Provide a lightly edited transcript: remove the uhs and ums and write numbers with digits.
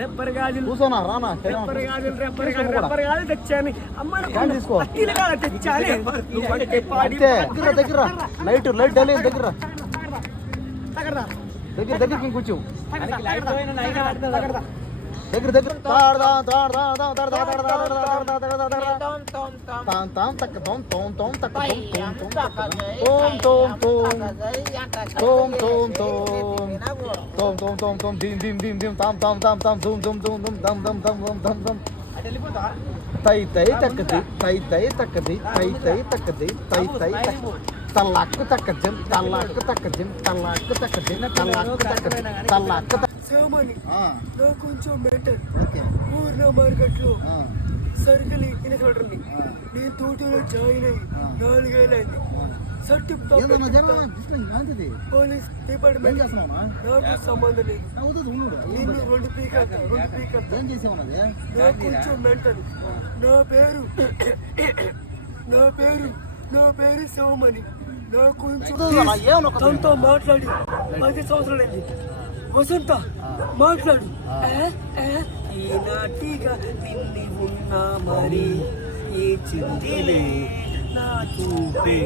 రెబ్బర్ గాజులు కూర్చోనా రానా రెబ్బర్ గాజులు తెచ్చాను అమ్మ తీసుకో తెచ్చాలి దగ్గర లైట్ దగ్గర దగ్గర కూర్చో దగ్గర తల్లాక్కు తక్కజం సామాని నా కొంచెం బెటర్ ఊర్లో మార్కెట్లో సరుకులు ఇన్స్పెక్టర్ని నేను తోటలో జాయిన్ అయ్యి 4 ఏళ్ళు అయింది. పోలీస్ డిపార్ట్మెంట్ నాకు సంబంధం లేదు. నేను 2 పీకర్ నా కొంచెం మెంటల్. నా పేరు సోమని. నా కొంచెం తనతో మాట్లాడి 10 సంవత్సరాలైంది. వసంత మాట్లాడు. ఈనాటిగా నిన్ని ఉన్నా మరి ఏ చిందిలే నా చూపే